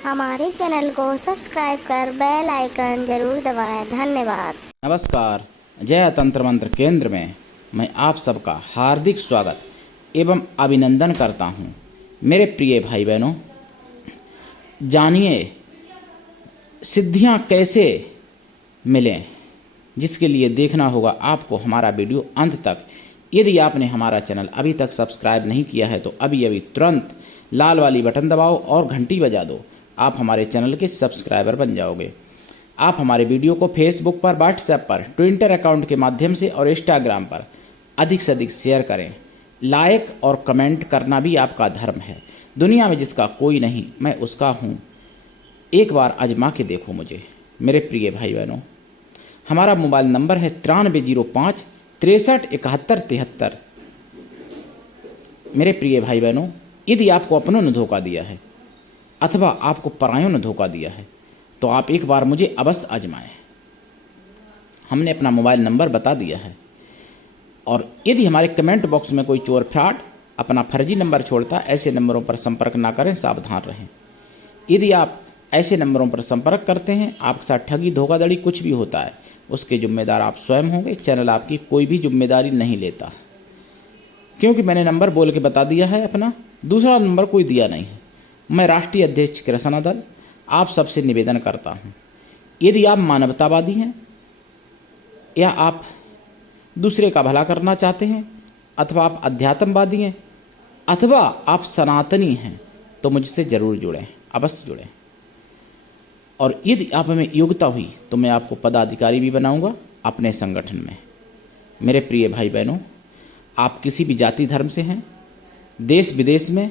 हमारे चैनल को सब्सक्राइब कर बेल आइकन जरूर दबाएं। धन्यवाद। नमस्कार। जय तंत्र मंत्र केंद्र में मैं आप सबका हार्दिक स्वागत एवं अभिनंदन करता हूं। मेरे प्रिय भाई बहनों, जानिए सिद्धियां कैसे मिलें, जिसके लिए देखना होगा आपको हमारा वीडियो अंत तक। यदि आपने हमारा चैनल अभी तक सब्सक्राइब नहीं किया है तो अभी अभी तुरंत लाल वाली बटन दबाओ और घंटी बजा दो। आप हमारे चैनल के सब्सक्राइबर बन जाओगे। आप हमारे वीडियो को फेसबुक पर, व्हाट्सएप पर, ट्विटर अकाउंट के माध्यम से और इंस्टाग्राम पर अधिक से अधिक शेयर करें। लाइक और कमेंट करना भी आपका धर्म है। दुनिया में जिसका कोई नहीं, मैं उसका हूँ। एक बार आजमा के देखो मुझे। मेरे प्रिय भाई बहनों, हमारा मोबाइल नंबर है 9305 63 71 73। मेरे प्रिय भाई बहनों, यदि आपको अपनों ने धोखा दिया है अथवा आपको परायों ने धोखा दिया है तो आप एक बार मुझे अवश्य आजमाएं। हमने अपना मोबाइल नंबर बता दिया है। और यदि हमारे कमेंट बॉक्स में कोई चोर फ्रॉड अपना फर्जी नंबर छोड़ता है, ऐसे नंबरों पर संपर्क ना करें, सावधान रहें। यदि आप ऐसे नंबरों पर संपर्क करते हैं, आपके साथ ठगी धोखाधड़ी कुछ भी होता है, उसके जिम्मेदार आप स्वयं होंगे। चैनल आपकी कोई भी जिम्मेदारी नहीं लेता, क्योंकि मैंने नंबर बोल के बता दिया है अपना। दूसरा नंबर कोई दिया नहीं है। मैं राष्ट्रीय अध्यक्ष कृष्णा दल आप सबसे निवेदन करता हूं, यदि आप मानवतावादी हैं या आप दूसरे का भला करना चाहते हैं, अथवा आप अध्यात्मवादी हैं, अथवा आप सनातनी हैं, तो मुझसे जरूर जुड़ें, अवश्य जुड़ें। और यदि आप में योग्यता हुई तो मैं आपको पदाधिकारी भी बनाऊंगा अपने संगठन में। मेरे प्रिय भाई बहनों, आप किसी भी जाति धर्म से हैं, देश विदेश में,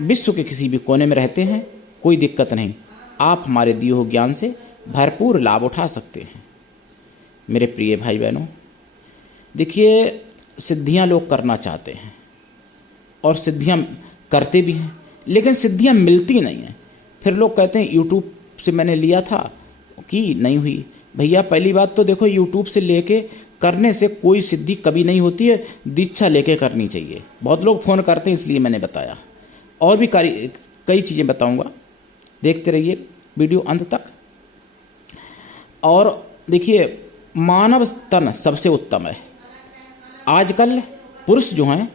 विश्व के किसी भी कोने में रहते हैं, कोई दिक्कत नहीं। आप हमारे दिए हुए ज्ञान से भरपूर लाभ उठा सकते हैं। मेरे प्रिय भाई बहनों, देखिए, सिद्धियां लोग करना चाहते हैं और सिद्धियां करते भी हैं, लेकिन सिद्धियां मिलती नहीं हैं। फिर लोग कहते हैं यूट्यूब से मैंने लिया था कि नहीं हुई। भैया, पहली बात तो देखो, यूट्यूब से लेके करने से कोई सिद्धि कभी नहीं होती है। दीक्षा लेके करनी चाहिए। बहुत लोग फ़ोन करते हैं, इसलिए मैंने बताया। और भी कई चीज़ें बताऊंगा, देखते रहिए वीडियो अंत तक। और देखिए, मानव तन सबसे उत्तम है। आजकल पुरुष जो हैं,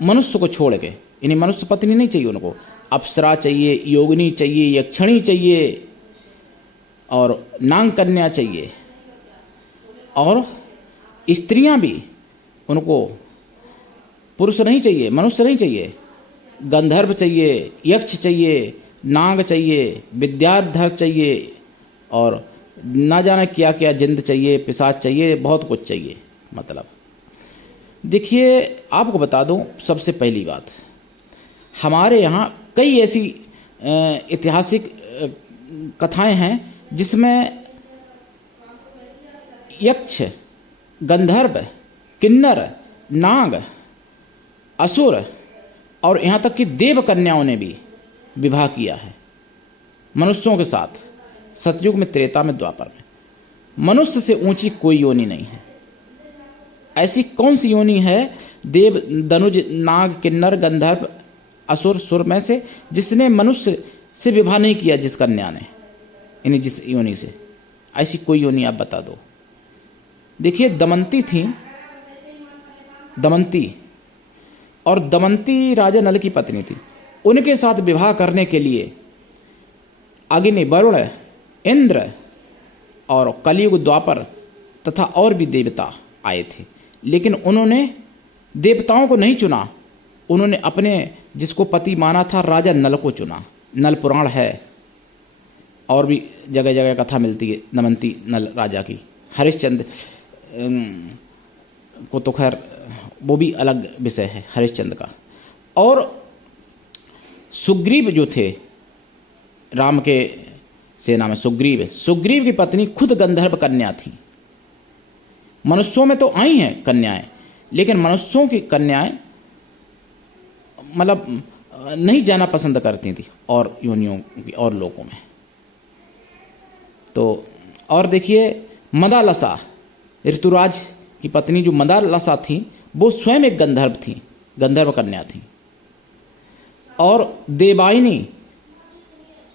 मनुष्य को छोड़ के, इन्हें मनुष्य पत्नी नहीं चाहिए, उनको अप्सरा चाहिए, योगिनी चाहिए, यक्षिणी चाहिए और नाग कन्या चाहिए। और स्त्रियां भी, उनको पुरुष नहीं चाहिए, मनुष्य नहीं चाहिए, गंधर्व चाहिए, यक्ष चाहिए, नाग चाहिए, विद्याधर चाहिए और ना जाने क्या क्या जिंद चाहिए, पिशाच चाहिए, बहुत कुछ चाहिए। मतलब देखिए, आपको बता दूं, सबसे पहली बात, हमारे यहाँ कई ऐसी ऐतिहासिक कथाएं हैं जिसमें यक्ष, गंधर्व, किन्नर, नाग, असुर और यहाँ तक कि देव कन्याओं ने भी विवाह किया है मनुष्यों के साथ। सतयुग में, त्रेता में, द्वापर में। मनुष्य से ऊंची कोई योनि नहीं है। ऐसी कौन सी योनि है देव, दनुज, नाग, किन्नर, गंधर्व, असुर, सुर में से जिसने मनुष्य से विवाह नहीं किया, जिस कन्या ने, यानी जिस योनि से? ऐसी कोई योनि आप बता दो। देखिए, दमंती थी, दमंती, और दमंती राजा नल की पत्नी थी। उनके साथ विवाह करने के लिए अग्नि, वरुण, इंद्र और कलयुग, द्वापर तथा और भी देवता आए थे, लेकिन उन्होंने देवताओं को नहीं चुना। उन्होंने अपने जिसको पति माना था, राजा नल को चुना। नल पुराण है, और भी जगह जगह कथा मिलती है दमंती नल राजा की। हरिश्चंद्र को तो खैर वो भी अलग विषय है, हरिश्चंद्र का। और सुग्रीव जो थे, राम के सेना में सुग्रीव की पत्नी खुद गंधर्व कन्या थी। मनुष्यों में तो आई हैं कन्याएं, लेकिन मनुष्यों की कन्याएं मतलब नहीं जाना पसंद करती थी और योनियों की और लोगों में। तो और देखिए, मदालसा, ऋतुराज की पत्नी जो मदालसा थी, वो स्वयं एक गंधर्व थी, गंधर्व कन्या थी। और देवायनी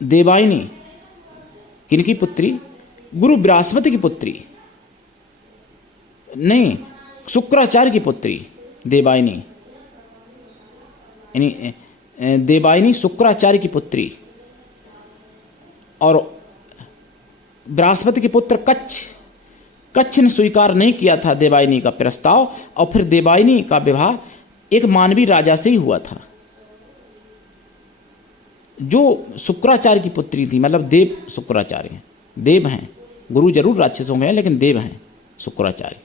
देवायनी किनकी पुत्री? गुरु बृहस्पति की पुत्री, नहीं, शुक्राचार्य की पुत्री देवायनी, यानी देवायनी शुक्राचार्य की पुत्री। और बृहस्पति के पुत्र कच्छ ने स्वीकार नहीं किया था देवायनी का प्रस्ताव, और फिर देवायनी का विवाह एक मानवी राजा से ही हुआ था जो शुक्राचार्य की पुत्री थी। मतलब देव शुक्राचार्य, देव हैं, गुरु जरूर राक्षसों में हैं लेकिन देव हैं शुक्राचार्य।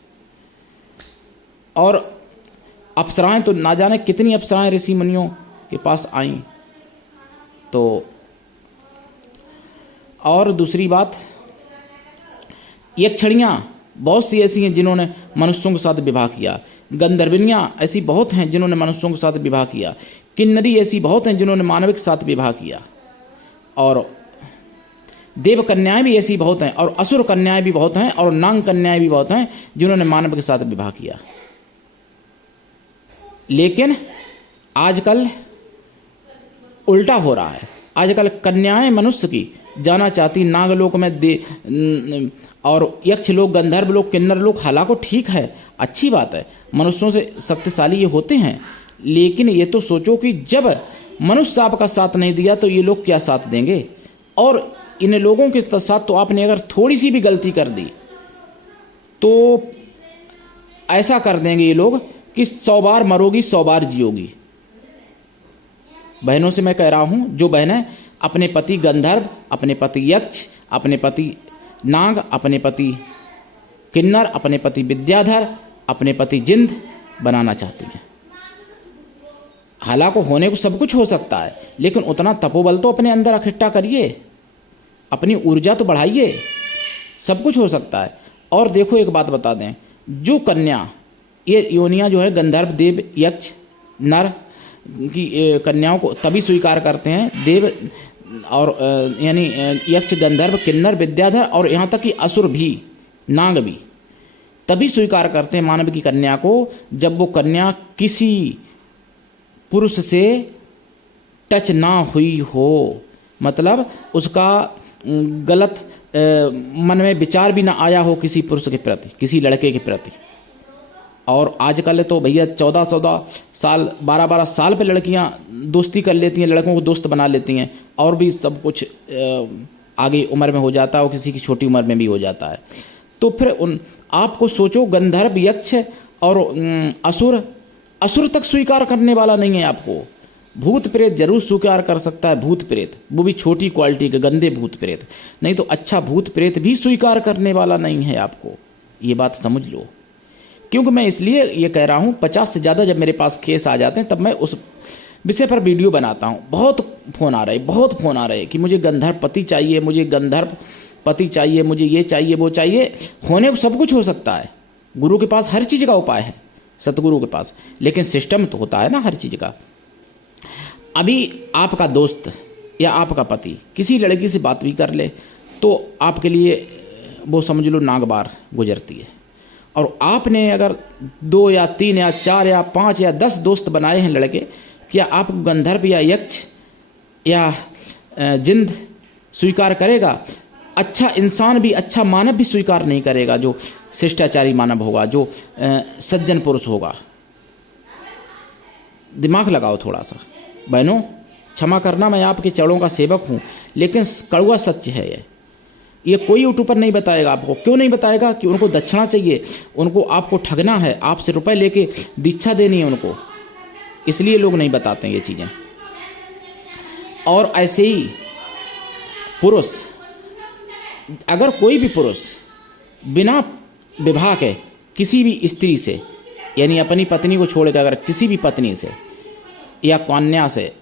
और अप्सराएं तो ना जाने कितनी अप्सराएं ऋषि मुनियों के पास आईं। तो और दूसरी बात, यक्षणियाँ बहुत सी ऐसी हैं जिन्होंने मनुष्यों के साथ विवाह किया, गंधर्विनियाँ ऐसी बहुत हैं जिन्होंने मनुष्यों के साथ विवाह किया, किन्नरी ऐसी बहुत हैं जिन्होंने मानव के साथ विवाह किया, और देव कन्याएं भी ऐसी बहुत हैं, और असुर कन्याएं भी बहुत हैं, और नांग कन्याएं भी बहुत हैं जिन्होंने मानव के साथ विवाह किया। लेकिन आजकल उल्टा हो रहा है। आजकल कन्याएं मनुष्य की जाना चाहती नागलोक में और यक्ष लोग, गंधर्व लोग, किन्नर लोग। हालांकि ठीक है, अच्छी बात है, मनुष्यों से शक्तिशाली ये होते हैं, लेकिन ये तो सोचो कि जब मनुष्य आपका साथ नहीं दिया तो ये लोग क्या साथ देंगे। और इन लोगों के साथ तो आपने अगर थोड़ी सी भी गलती कर दी तो ऐसा कर देंगे ये लोग कि 100 बार मरोगी 100 बार जियोगी। बहनों से मैं कह रहा हूं, जो बहनें अपने पति गंधर्व, अपने पति यक्ष, अपने पति नाग, अपने पति किन्नर, अपने पति विद्याधर, अपने पति जिंद बनाना चाहती हैं। हालांकि होने को सब कुछ हो सकता है, लेकिन उतना तपोबल तो अपने अंदर इकट्ठा करिए, अपनी ऊर्जा तो बढ़ाइए, सब कुछ हो सकता है। और देखो एक बात बता दें, जो कन्या, ये योनियाँ जो है गंधर्व, देव, यक्ष, नर की कन्याओं को तभी स्वीकार करते हैं, देव और यानी यक्ष, गंधर्व, किन्नर, विद्याधर और यहाँ तक कि असुर भी, नाग भी तभी स्वीकार करते हैं मानव की कन्या को जब वो कन्या किसी पुरुष से टच ना हुई हो। मतलब उसका गलत मन में विचार भी ना आया हो किसी पुरुष के प्रति, किसी लड़के के प्रति। और आजकल तो भैया 14-14 साल, 12-12 साल पे लड़कियां दोस्ती कर लेती हैं, लड़कों को दोस्त बना लेती हैं, और भी सब कुछ आगे उम्र में हो जाता है और किसी की छोटी उम्र में भी हो जाता है। तो फिर आपको सोचो, गंधर्व, यक्ष और असुर तक स्वीकार करने वाला नहीं है आपको। भूत प्रेत जरूर स्वीकार कर सकता है, भूत प्रेत, वो भी छोटी क्वालिटी के गंदे भूत प्रेत, नहीं तो अच्छा भूत प्रेत भी स्वीकार करने वाला नहीं है आपको, ये बात समझ लो। क्योंकि मैं इसलिए ये कह रहा हूँ, 50 से ज़्यादा जब मेरे पास केस आ जाते हैं तब मैं उस विषय पर वीडियो बनाता हूँ। बहुत फ़ोन आ रहे कि मुझे गंधर्व पति चाहिए, मुझे गंधर्व पति चाहिए, मुझे ये चाहिए, वो चाहिए। होने को सब कुछ हो सकता है, गुरु के पास हर चीज़ का उपाय है, सतगुरु के पास, लेकिन सिस्टम तो होता है ना हर चीज़ का। अभी आपका दोस्त या आपका पति किसी लड़की से बात भी कर ले तो आपके लिए वो समझ लो नागबार गुजरती है। और आपने अगर 2 या 3 या 4 या 5 या 10 दोस्त बनाए हैं लड़के, क्या आप गंधर्व या यक्ष या जिंद स्वीकार करेगा? अच्छा इंसान भी, अच्छा मानव भी स्वीकार नहीं करेगा, जो शिष्टाचारी मानव होगा, जो सज्जन पुरुष होगा। दिमाग लगाओ थोड़ा सा बहनों, क्षमा करना, मैं आपके चरणों का सेवक हूँ, लेकिन कड़वा सच है ये कोई यूट्यूबर नहीं बताएगा आपको। क्यों नहीं बताएगा? कि उनको दक्षिणा चाहिए, उनको आपको ठगना है, आपसे रुपए लेके दीक्षा देनी है उनको, इसलिए लोग नहीं बताते हैं ये चीज़ें। और ऐसे ही पुरुष, अगर कोई भी पुरुष बिना विवाह के किसी भी स्त्री से, यानी अपनी पत्नी को छोड़कर अगर किसी भी पत्नी से या कन्या से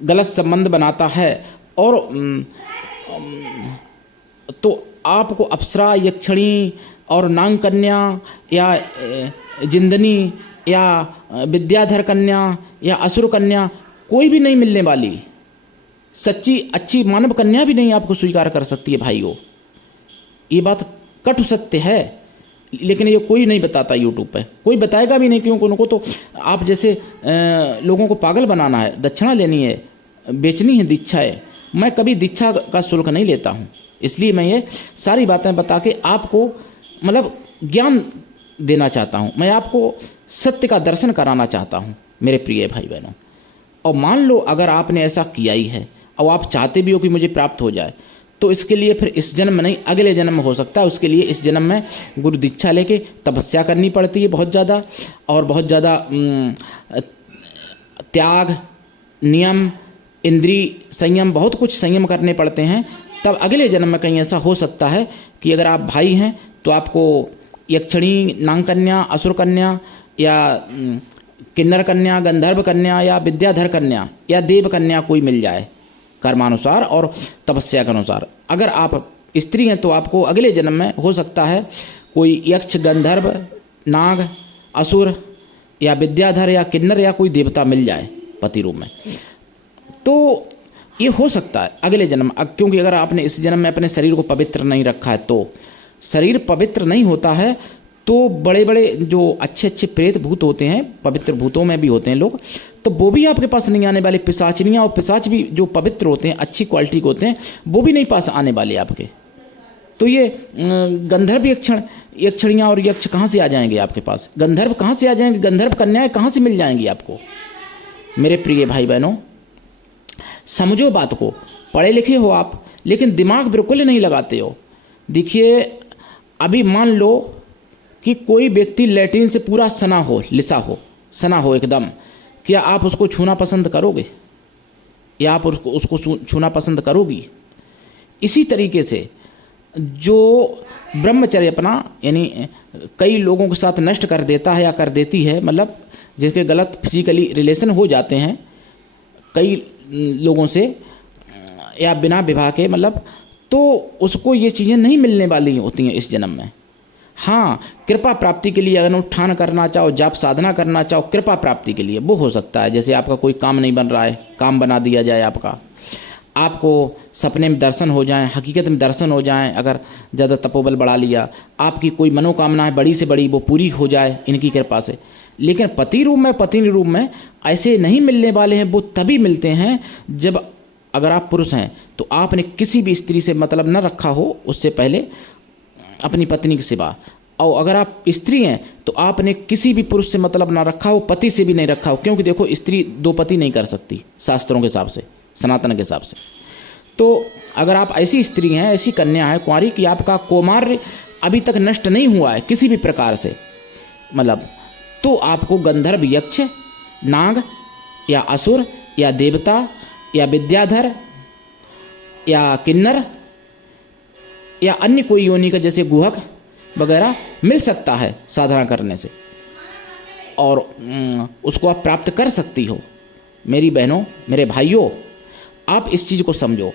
गलत संबंध बनाता है और तो आपको अप्सरा, यक्षिणी और नांग कन्या या जिंदनी या विद्याधर कन्या या असुर कन्या कोई भी नहीं मिलने वाली। सच्ची अच्छी मानव कन्या भी नहीं आपको स्वीकार कर सकती है भाइयों, ये बात कटु सत्य है। लेकिन ये कोई नहीं बताता, यूट्यूब पे कोई बताएगा भी नहीं, क्योंकि उनको तो आप जैसे लोगों को पागल बनाना है, दक्षिणा लेनी है, बेचनी है दीक्षा है, मैं कभी दीक्षा का शुल्क नहीं लेता हूँ, इसलिए मैं ये सारी बातें बता के आपको मतलब ज्ञान देना चाहता हूँ, मैं आपको सत्य का दर्शन कराना चाहता हूँ मेरे प्रिय भाई बहनों। और मान लो अगर आपने ऐसा किया ही है और आप चाहते भी हो कि मुझे प्राप्त हो जाए, तो इसके लिए फिर इस जन्म में नहीं अगले जन्म में हो सकता है। उसके लिए इस जन्म में गुरु दीक्षा लेके तपस्या करनी पड़ती है बहुत ज़्यादा, और बहुत ज़्यादा त्याग, नियम, इंद्रिय संयम, बहुत कुछ संयम करने पड़ते हैं। तब अगले जन्म में कहीं ऐसा हो सकता है कि अगर आप भाई हैं तो आपको यक्षिणी, नाग कन्या, असुर कन्या या किन्नर कन्या, गंधर्व कन्या या विद्याधर कन्या या देव कन्या कोई मिल जाए कर्मानुसार और तपस्या के अनुसार। अगर आप स्त्री हैं तो आपको अगले जन्म में हो सकता है कोई यक्ष, गंधर्व, नाग, असुर या विद्याधर या किन्नर या कोई देवता मिल जाए पति रूप में। तो ये हो सकता है अगले जन्म, क्योंकि अगर आपने इस जन्म में अपने शरीर को पवित्र नहीं रखा है, तो शरीर पवित्र नहीं होता है तो बड़े बड़े जो अच्छे अच्छे प्रेत भूत होते हैं, पवित्र भूतों में भी होते हैं लोग, तो वो भी आपके पास नहीं आने वाले। पिशाचनियाँ और पिशाच भी जो पवित्र होते हैं, अच्छी क्वालिटी के होते हैं, वो भी नहीं पास आने वाले आपके। तो ये गंधर्व यक्षिणियाँ और यक्ष कहाँ से आ जाएंगे आपके पास? गंधर्व कहाँ से आ जाएंगे? गंधर्व कन्याएं कहाँ से मिल जाएंगी आपको? मेरे प्रिय भाई बहनों, समझो बात को। पढ़े लिखे हो आप, लेकिन दिमाग बिल्कुल नहीं लगाते हो। देखिए, अभी मान लो कि कोई व्यक्ति लैट्रिन से पूरा सना हो, लिसा हो, सना हो एकदम, क्या आप उसको छूना पसंद करोगे या आप उसको छूना पसंद करोगी? इसी तरीके से जो ब्रह्मचर्य अपना यानी कई लोगों के साथ नष्ट कर देता है या कर देती है, मतलब जिनके गलत फिजिकली रिलेशन हो जाते हैं कई लोगों से या बिना विवाह के, मतलब तो उसको ये चीज़ें नहीं मिलने वाली होती हैं इस जन्म में। हाँ, कृपा प्राप्ति के लिए अगर उत्थान करना चाहो, जाप साधना करना चाहो, कृपा प्राप्ति के लिए वो हो सकता है। जैसे आपका कोई काम नहीं बन रहा है, काम बना दिया जाए आपका, आपको सपने में दर्शन हो जाएं, हकीकत में दर्शन हो जाएं, अगर ज़्यादा तपोबल बढ़ा लिया, आपकी कोई मनोकामना है बड़ी से बड़ी वो पूरी हो जाए इनकी कृपा से। लेकिन पति रूप में, पत्नी रूप में ऐसे नहीं मिलने वाले हैं। वो तभी मिलते हैं जब, अगर आप पुरुष हैं तो आपने किसी भी स्त्री से मतलब न रखा हो उससे पहले अपनी पत्नी के सिवा, और अगर आप स्त्री हैं तो आपने किसी भी पुरुष से मतलब ना रखा हो, पति से भी नहीं रखा हो, क्योंकि देखो स्त्री दो पति नहीं कर सकती शास्त्रों के हिसाब से, सनातन के हिसाब से। तो अगर आप ऐसी स्त्री हैं, ऐसी कन्या है कुंवारी कि आपका कौमार्य अभी तक नष्ट नहीं हुआ है किसी भी प्रकार से, मतलब तो आपको गंधर्व, यक्ष, नाग या असुर या देवता या विद्याधर या किन्नर या अन्य कोई योनि का जैसे गुहक वगैरह मिल सकता है साधना करने से, और उसको आप प्राप्त कर सकती हो। मेरी बहनों, मेरे भाइयों, आप इस चीज़ को समझो।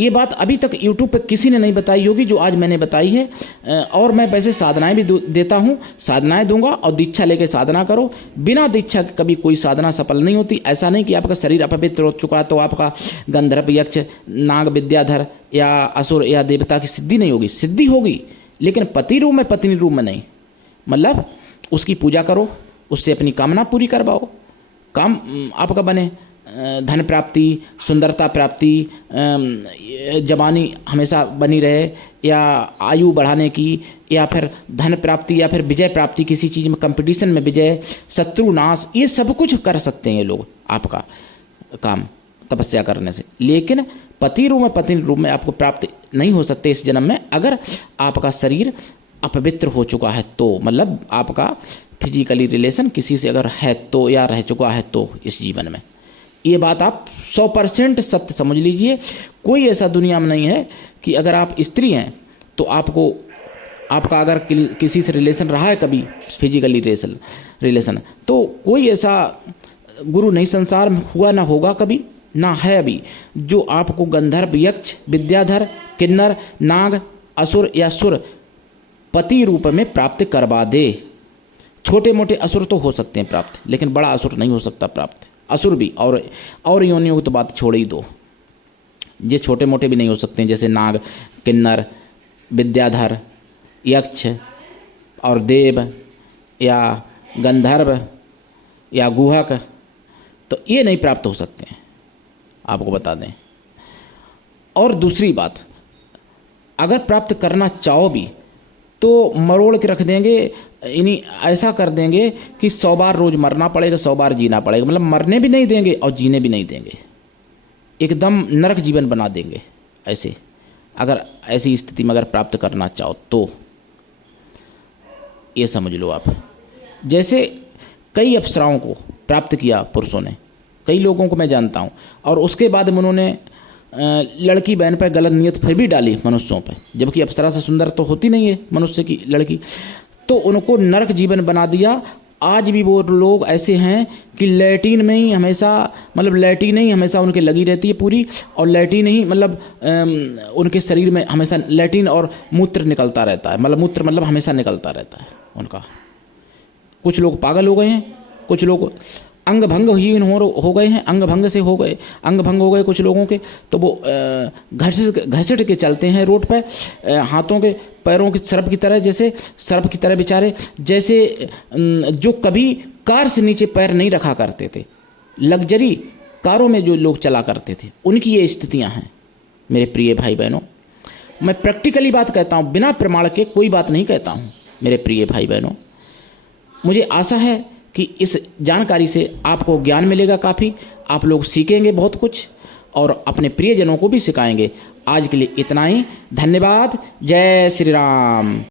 ये बात अभी तक YouTube पे किसी ने नहीं बताई होगी जो आज मैंने बताई है। और मैं वैसे साधनाएं भी देता हूँ, साधनाएं दूंगा, और दीक्षा लेके साधना करो। बिना दीक्षा के कभी कोई साधना सफल नहीं होती। ऐसा नहीं कि आपका शरीर अपवित्र हो चुका तो आपका गंधर्व, यक्ष, नाग, विद्याधर या असुर या देवता की सिद्धि नहीं होगी। सिद्धि होगी, लेकिन पति रूप में, पत्नी रूप में नहीं। मतलब उसकी पूजा करो, उससे अपनी कामना पूरी करवाओ, काम आपका बने, धन प्राप्ति, सुंदरता प्राप्ति, जवानी हमेशा बनी रहे, या आयु बढ़ाने की, या फिर धन प्राप्ति, या फिर विजय प्राप्ति, किसी चीज़ में कंपटीशन में विजय, शत्रु नाश, ये सब कुछ कर सकते हैं ये लोग आपका काम तपस्या करने से। लेकिन पति रूप में, पत्नी रूप में आपको प्राप्त नहीं हो सकते इस जन्म में, अगर आपका शरीर अपवित्र हो चुका है तो, मतलब आपका फिजिकली रिलेशन किसी से अगर है तो, या रह चुका है तो इस जीवन में। ये बात आप 100% सत्य समझ लीजिए। कोई ऐसा दुनिया में नहीं है कि अगर आप स्त्री हैं तो आपको, आपका अगर किसी से रिलेशन रहा है कभी फिजिकली रिलेशन, तो कोई ऐसा गुरु नहीं संसार में हुआ ना होगा कभी, ना है अभी, जो आपको गंधर्व, यक्ष, विद्याधर, किन्नर, नाग, असुर या सुर पति रूप में प्राप्त करवा दे। छोटे मोटे असुर तो हो सकते हैं प्राप्त, लेकिन बड़ा असुर नहीं हो सकता प्राप्त। असुर भी और योनियों की तो बात छोड़ ही दो, ये छोटे मोटे भी नहीं हो सकते हैं, जैसे नाग, किन्नर, विद्याधर, यक्ष और देव या गंधर्व या गुहक, तो ये नहीं प्राप्त हो सकते हैं, आपको बता दें। और दूसरी बात, अगर प्राप्त करना चाहो भी तो मरोड़ के रख देंगे, यानी ऐसा कर देंगे कि 100 बार रोज़ मरना पड़ेगा, 100 बार जीना पड़ेगा, मतलब मरने भी नहीं देंगे और जीने भी नहीं देंगे, एकदम नरक जीवन बना देंगे। ऐसे अगर ऐसी स्थिति में अगर प्राप्त करना चाहो तो ये समझ लो आप। जैसे कई अप्सराओं को प्राप्त किया पुरुषों ने, कई लोगों को मैं जानता हूँ, और उसके बाद में उन्होंने लड़की बहन पर गलत नियत फिर भी डाली मनुष्यों पर, जबकि अप्सरा से सुंदर तो होती नहीं है मनुष्य की लड़की, तो उनको नरक जीवन बना दिया। आज भी वो लोग ऐसे हैं कि लैट्रिन में ही हमेशा, मतलब लैट्रिन ही हमेशा उनके लगी रहती है पूरी, और लैट्रिन ही मतलब उनके शरीर में हमेशा लैट्रिन और मूत्र निकलता रहता है, मतलब मूत्र मतलब हमेशा निकलता रहता है उनका। कुछ लोग पागल हो गए हैं, कुछ लोग अंग भंगहीन हो गए हैं, अंग भंग हो गए कुछ लोगों के, तो वो घसीट के चलते हैं रोड पर, हाथों के पैरों की सर्प की तरह, जैसे सर्प की तरह बेचारे, जैसे जो कभी कार से नीचे पैर नहीं रखा करते थे, लग्जरी कारों में जो लोग चला करते थे, उनकी ये स्थितियां हैं मेरे प्रिय भाई बहनों। मैं प्रैक्टिकली बात कहता हूँ, बिना प्रमाण के कोई बात नहीं कहता हूँ मेरे प्रिय भाई बहनों। मुझे आशा है कि इस जानकारी से आपको ज्ञान मिलेगा काफ़ी, आप लोग सीखेंगे बहुत कुछ और अपने प्रियजनों को भी सिखाएंगे। आज के लिए इतना ही, धन्यवाद। जय श्री राम।